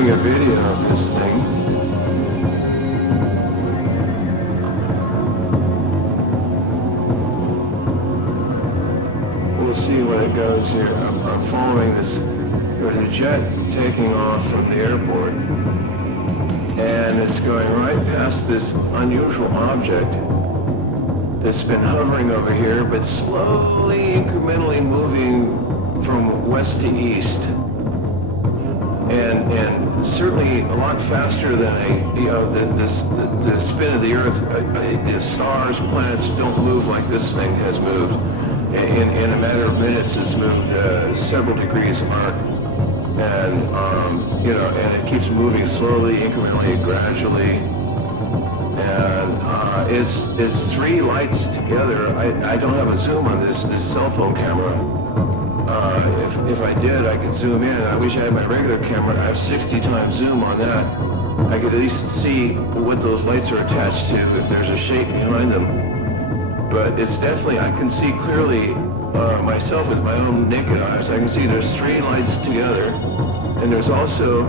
doing a video of this thing. We'll see when it goes here. I'm following this. There's a jet taking off from the airport, and it's going right past this unusual object that's been hovering over here, but slowly, incrementally moving from west to east, and certainly a lot faster than the spin of the Earth. Stars, planets don't move like this thing has moved. In a matter of minutes, it's moved several degrees apart, and and it keeps moving slowly, incrementally, gradually. And it's three lights together. I don't have a zoom on this cell phone camera. If I did, I could zoom in. I wish I had my regular camera. I have 60 times zoom on that. I could at least see what those lights are attached to, if there's a shape behind them. But it's definitely, I can see clearly myself with my own naked eyes. I can see there's three lights together, and there's also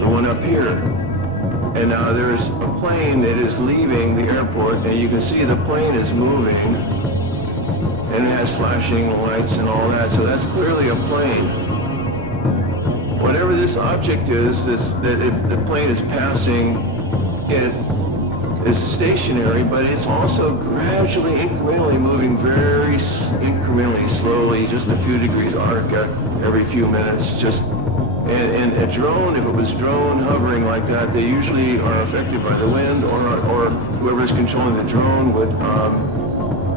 the one up here. And now there's a plane that is leaving the airport, and you can see the plane is moving, and it has flashing lights and all that, so that's clearly a plane. Whatever this object is, the plane is passing, it is stationary, but it's also gradually, incrementally moving, very incrementally, slowly, just a few degrees arc every few minutes, and a drone, if it was drone hovering like that, they usually are affected by the wind, or whoever's controlling the drone would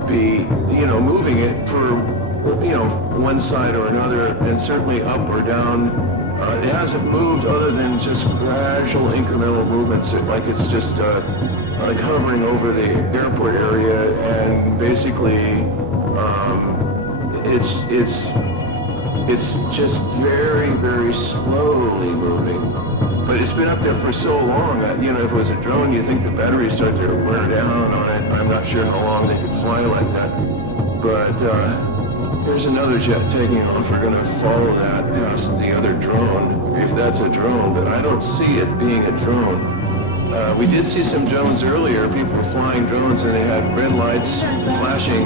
be, moving it for, one side or another, and certainly up or down. It hasn't moved other than just gradual incremental movements, like it's just like hovering over the airport area, and basically it's just very, very slowly moving. But it's been up there for so long that, if it was a drone, you'd think the batteries start to wear down on it. I'm not sure how long they could fly like that. But here's another jet taking off. We're going to follow that past the other drone, if that's a drone, but I don't see it being a drone. We did see some drones earlier. People were flying drones and they had red lights flashing.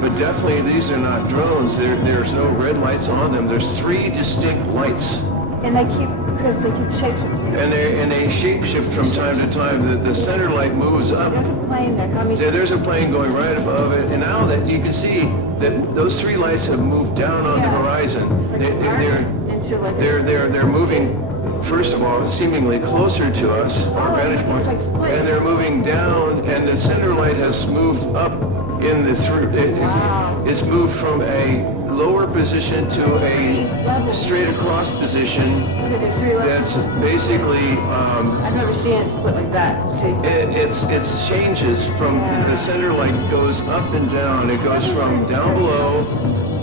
But definitely these are not drones. There's no red lights on them. There's three distinct lights. And they keep shapeshifting. And they shapeshift from time to time. The center light moves up. There's a plane there coming. There's a plane going right above it. And now that you can see that those three lights have moved down on the horizon. They're moving. First of all, seemingly closer to us, our vantage point, and they're moving down, and the center light has moved up in the it's moved from a lower position to a straight across position. That's basically I've never seen it split like that. It changes from the center light goes up and down. It goes from down below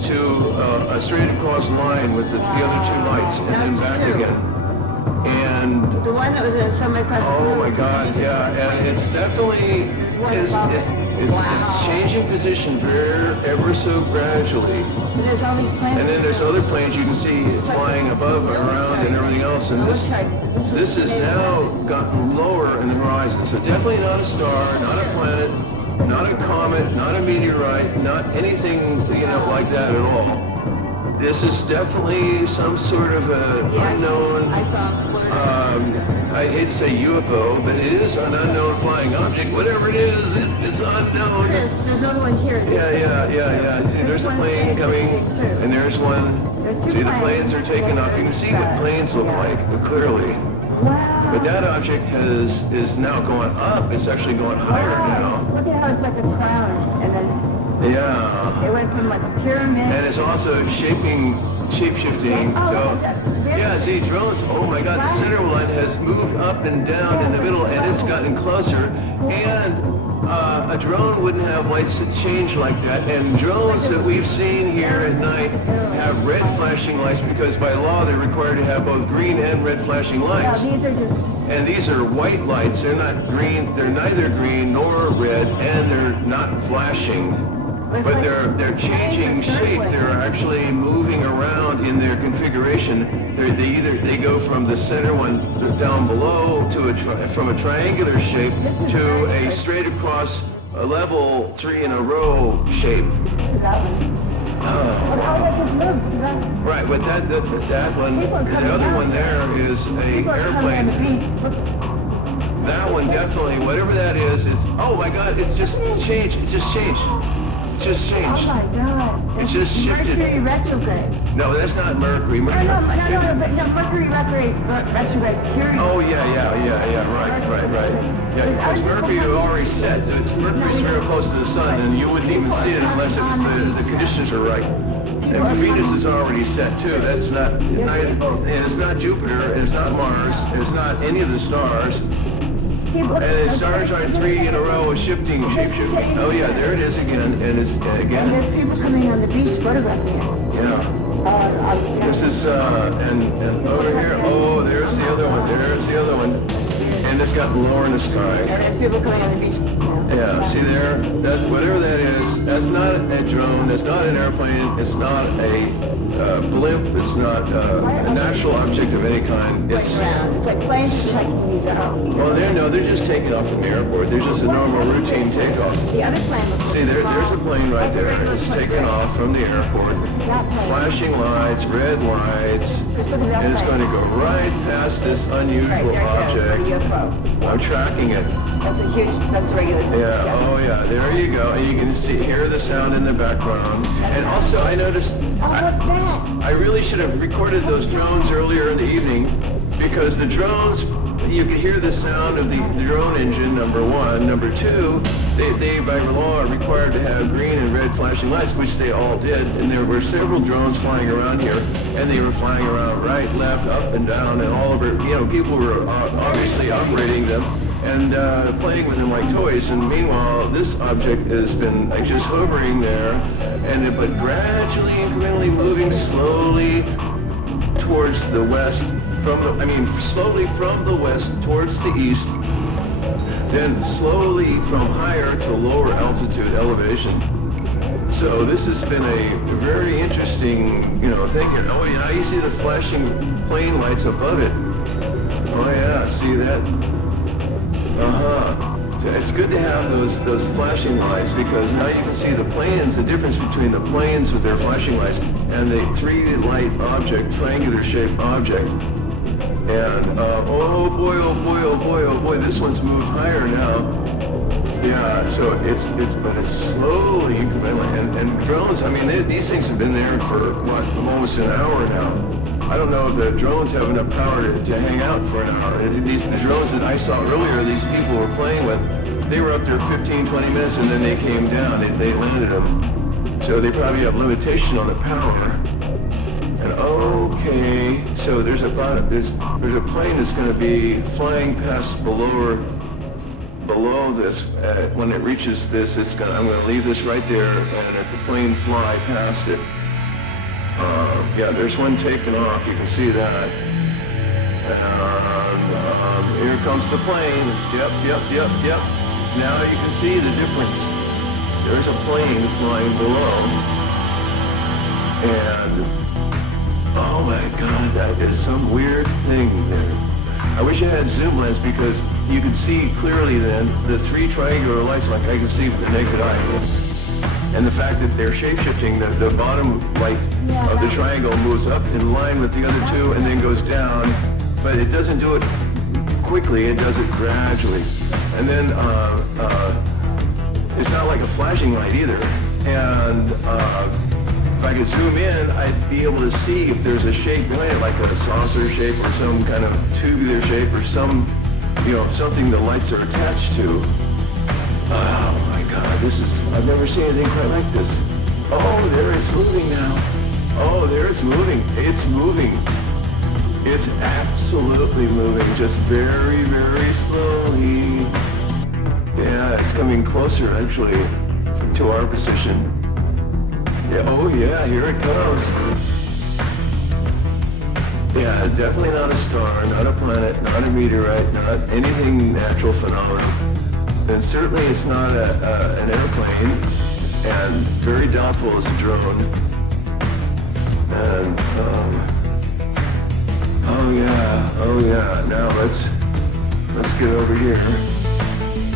to a straight across line with the other two lights, and then back again. And the one that was in semi-press. Oh my God, yeah, and it's definitely it's changing position ever so gradually. And there's all these planes. And then there's other planes you can see flying above and around and everything else. And this has now gotten lower in the horizon. So definitely not a star, not a planet, not a comet, not a meteorite, not anything like that at all. This is definitely some sort of unknown, I hate to say UFO, but it is an unknown flying object. Whatever it is, it's unknown. There's another one here. Yeah. See, there's a plane coming, and there's one. See, the planes are taking off. You can see what planes look like, clearly. Wow. But that object is now going up. It's actually going higher now. Look at how it's like a crown, and then yeah. it went from like a pyramid. And it's also shapeshifting. See, drones, oh my God, the center one has moved up and down in the middle, and it's gotten closer. And a drone wouldn't have lights that change like that. And drones that we've seen here at night have red flashing lights because by law they're required to have both green and red flashing lights. And these are white lights. They're not green. They're neither green nor red, and they're not flashing. but they're changing shape. They're actually moving around in their configuration. They go from the center one down below to from a triangular shape to a straight across a level 3 in a row shape. Right, but that one, the other one there is a airplane. That one definitely, whatever that is, it's, oh my God, it's just changed. It just changed. It just changed. Oh my God. It's just shifted. Mercury retrograde. No, that's not Mercury. No, Mercury retrograde. Oh yeah, right. Yeah, because Mercury is already set. Mercury's very close to the sun, and you wouldn't even see it unless the conditions are right. And Venus is already set too. That's not, and it's not Jupiter, and it's not Mars, and it's not any of the stars. And the stars are 3 in a row of shifting, shape-shifting. Oh yeah, there it is again, and it's again. And there's people coming on the beach photographing it. Yeah. This is, and over here, oh, there's the other one, And it's got lower in the sky. And there's people coming on the beach. Yeah, see there? That's, whatever that is, that's not a drone, that's not an airplane, it's not a blimp, it's not a natural object of any kind. It's like planes taking these out. Well, they're just taking off from the airport. They're just a normal routine takeoff. The other plane looks See, there's a plane right there. It's taking off from the airport. Flashing lights, red lights, and it's going to go right past this unusual object. I'm tracking it. That's a huge, that's regular. Yeah, oh yeah, there you go. And you can hear the sound in the background. And also, I noticed, I really should have recorded those drones earlier in the evening, because the drones, you can hear the sound of the drone engine, number one. Number two, they by law are required to have green and red flashing lights, which they all did. And there were several drones flying around here, and they were flying around right, left, up and down, and all over. You know, people were obviously operating them and playing with them like toys. And meanwhile, this object has been like just hovering there, but gradually, incrementally moving slowly towards the west, slowly from the west towards the east, then slowly from higher to lower altitude elevation. So this has been a very interesting, thing. Oh yeah, you see the flashing plane lights above it. Oh yeah, see that? It's good to have those flashing lights, because now you can see the planes, the difference between the planes with their flashing lights and the 3-light object, triangular shaped object. And oh boy, this one's moved higher now. Yeah, so it's slowly incrementally, and drones, these things have been there for almost an hour now. I don't know if the drones have enough power to hang out for an hour. The drones that I saw earlier, these people were playing with, they were up there 15, 20 minutes, and then they came down. They landed them. So they probably have limitation on the power. And okay, so there's a plane that's going to be flying past below this. When it reaches this, I'm going to leave this right there, and let the plane fly past it. Yeah, there's one taking off. You can see that. Here comes the plane. Yep. Now you can see the difference. There's a plane flying below. And, oh my God, that is some weird thing there. I wish I had zoom lens, because you can see clearly then the 3 triangular lights like I can see with the naked eye. And the fact that they're shape-shifting, the bottom light of the triangle moves up in line with the other two and then goes down, but it doesn't do it quickly, it does it gradually. And then it's not like a flashing light either. And if I could zoom in, I'd be able to see if there's a shape behind it, like a saucer shape or some kind of tubular shape or some, something the lights are attached to. Oh my God, I've never seen anything quite like this. Oh, there it's moving now. Oh, there it's moving. It's moving. It's absolutely moving, just very, very slowly. Yeah, it's coming closer actually to our position. Yeah, oh yeah, here it comes. Yeah, definitely not a star, not a planet, not a meteorite, not anything natural phenomenon. And certainly it's not an airplane. and very doubtful it's a drone. And oh yeah. Now let's get over here.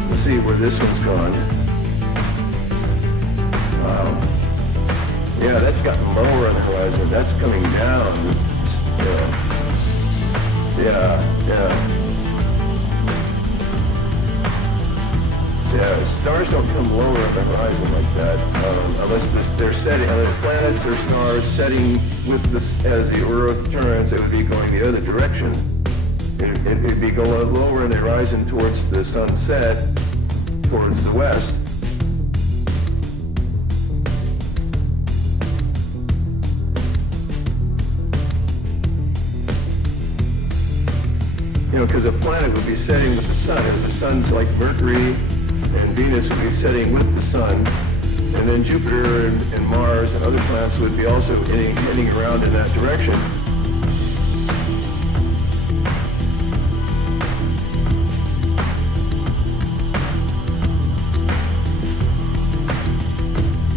Let's see where this one's gone. Wow. Yeah, that's gotten lower on the horizon. That's coming down. Yeah, stars don't come lower on the horizon like that, unless they're setting, unless planets or stars setting with this as the Earth turns, it would be going the other direction. It'd be going lower in the horizon towards the sunset, towards the west. Because a planet would be setting with the sun, as the sun's like Mercury, and Venus would be setting with the sun, and then Jupiter and Mars and other planets would be also heading around in that direction.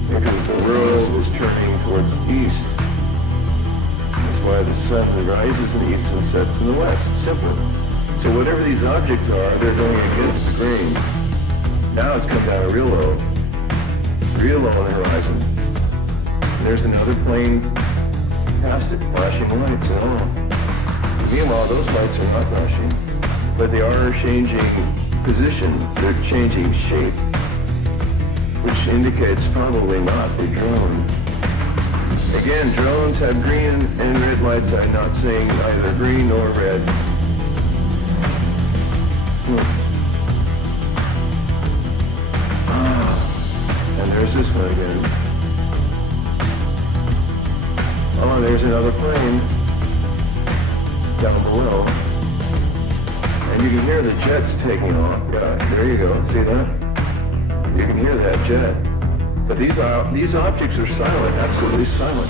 Because the world is turning towards the east. That's why the sun rises in the east and sets in the west. Simple. So whatever these objects are, they're going against the grain. Now it's come down real low on the horizon. And there's another plane past it, flashing lights and all. Meanwhile, those lights are not flashing, but they are changing position. They're changing shape, which indicates probably not a drone. Again, drones have green and red lights. I'm not saying either green or red. And there's this one again. Oh, and there's another plane down below. And you can hear the jets taking off. Yeah, there you go. See that? You can hear that jet. But these objects are silent, absolutely silent.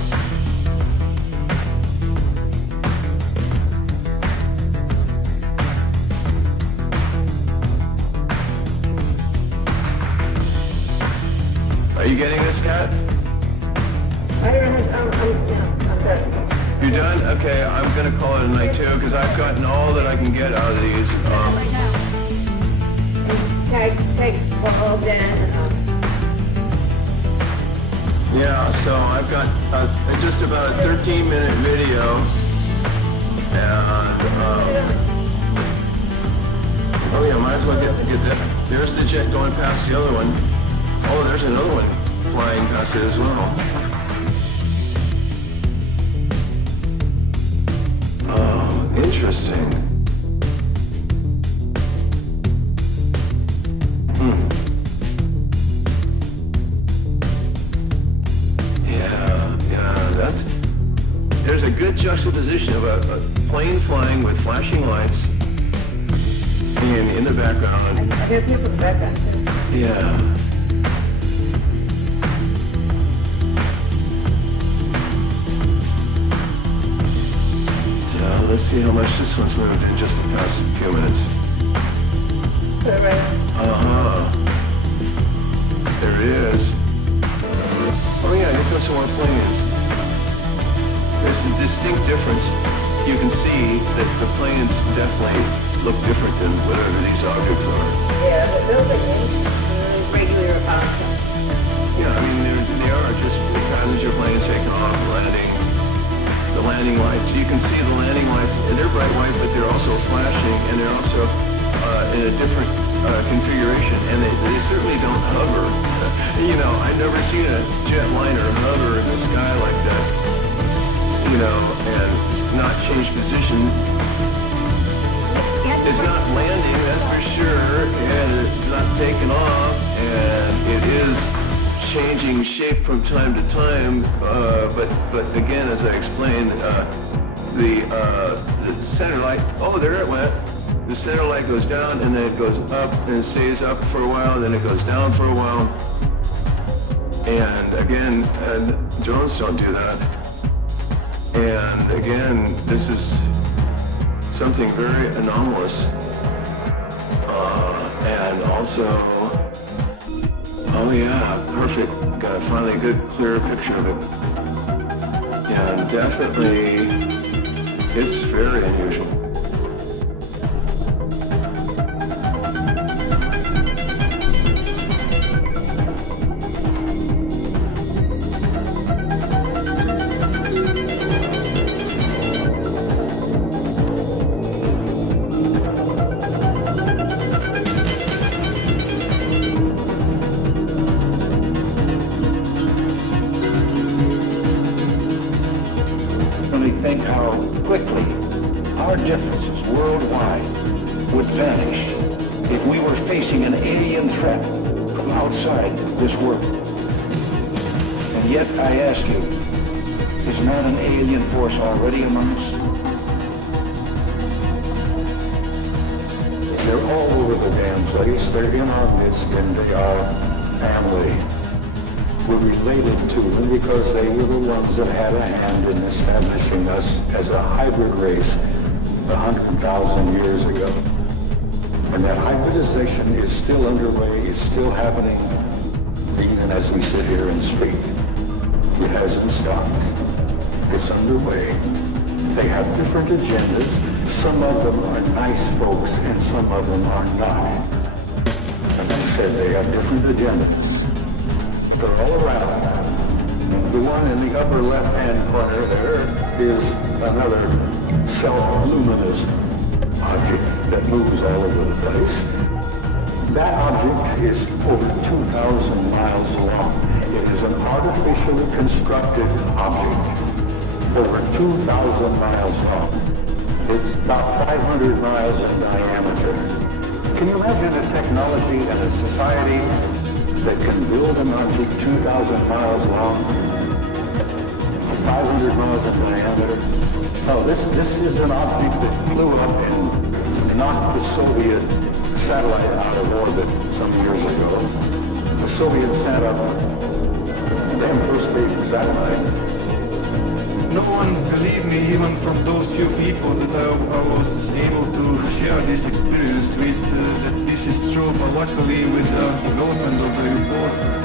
Are you getting this, Kat? I'm done. You done? Okay, I'm going to call it a night too, because I've gotten all that I can get out of these. Right now. Tag all down. Yeah, so I've got just about a 13-minute video, and oh yeah, might as well get that. There's the jet going past the other one. Oh, there's another one flying past it as well. Oh, interesting. There's a good juxtaposition of a plane flying with flashing lights in the background. I hear people in the background too. Yeah. So let's see how much this one's moved in just the past few minutes. Put it right Uh-huh. There it is. Oh yeah, here comes some more planes. There's a distinct difference. You can see that the planes definitely look different than whatever these objects are. Yeah, but those are regular objects. Yeah, I mean, they are just the passenger planes taking off, landing, the landing lights. You can see the landing lights, and they're bright white, but they're also flashing, and they're also in a different configuration, and they certainly don't hover. I've never seen a jetliner hover in the sky like that. And not change position. It's not landing, that's for sure, and it's not taking off, and it is changing shape from time to time, but again, as I explained, the center light, oh, there it went. The center light goes down, and then it goes up, and it stays up for a while, and then it goes down for a while. And again, drones don't do that. And again, this is something very anomalous, and also Oh yeah, perfect. Got a finally good, clear picture of it. Yeah, definitely, it's very unusual. Think how quickly our differences worldwide would vanish if we were facing an alien threat from outside this world. And yet I ask you, is not an alien force already among us? They're all over the damn place. They're in our midst and they are family. We're related to them because they were the ones that had a hand in establishing us as a hybrid race 100,000 years ago. And that hybridization is still underway, is still happening, even as we sit here and speak. It hasn't stopped. It's underway. They have different agendas. Some of them are nice folks and some of them are not. As I said, they have different agendas. They're all around. The one in the upper left-hand corner there is another self-luminous object that moves all over the place. That object is over 2,000 miles long. It is an artificially constructed object over 2,000 miles long. It's about 500 miles in diameter. Can you imagine a technology and a society that can build an object 2,000 miles long, 500 miles in diameter? No, this is an object that flew up and knocked the Soviet satellite out of orbit some years ago. The Soviets sent up their first station satellite. No one believed me, even from those few people that I was able to share this experience with, that this is true. But luckily, with the development of the report,